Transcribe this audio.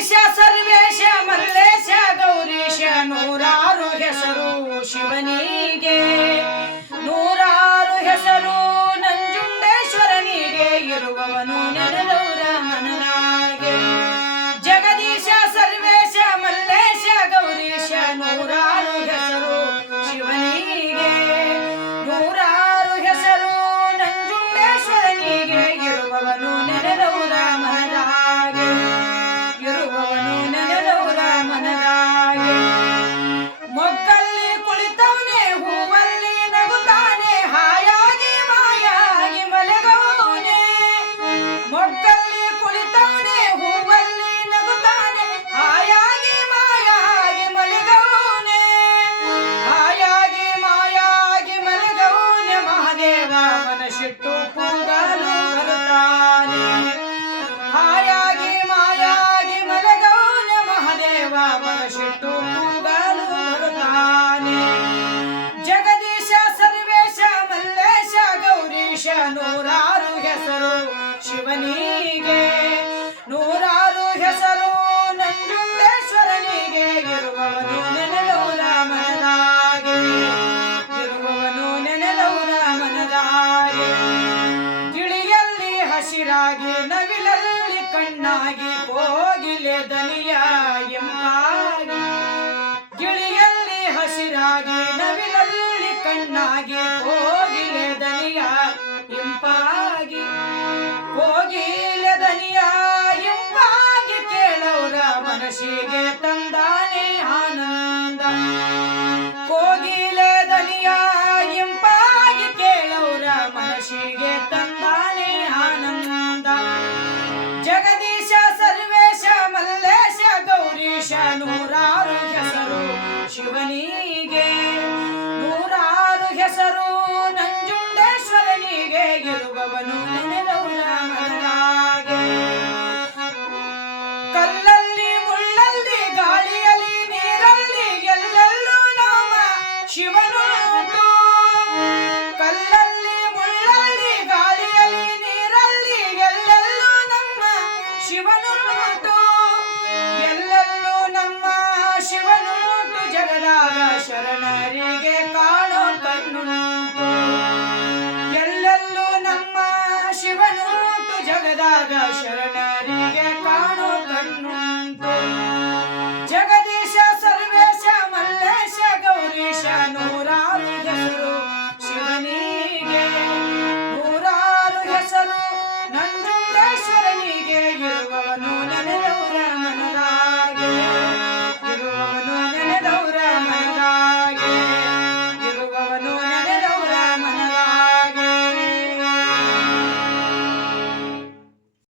ಗಣೇಶ ಸರ್ವೇಶ ಮಲ್ಲೇಶ ಗೌರೀಶ ನೂರಾರು ಹೆಸರು ಶಿವನಿಗೆ. ನೂರ ಕಣ್ಣಾಗಿ ನವಿಲಲ್ಲಿ ಕಣ್ಣಾಗಿ ಹೋಗಿಲೆ ದನಿಯ ಎಂಬಾಗಿ ಗಿಳಿಯಲ್ಲಿ ಹಸಿರಾಗಿ ನವಿಲಲ್ಲಿ ಕಣ್ಣಾಗಿ ಹೋಗಿಲೆ ದನಿಯ ಇಂಪಾಗಿ ಹೋಗಿಲೆ ದನಿಯ ಎಂಬಾಗಿ ಕೇಳೋರ ಮನಸ್ಸಿಗೆ ತಂದಾನೆ ಆನಂದ. ಹೋಗಿಲೆ ದನಿಯ ಇಂಪಾಗಿ ಕೇಳೋರ ಮನಸ್ಸಿಗೆ know, should have.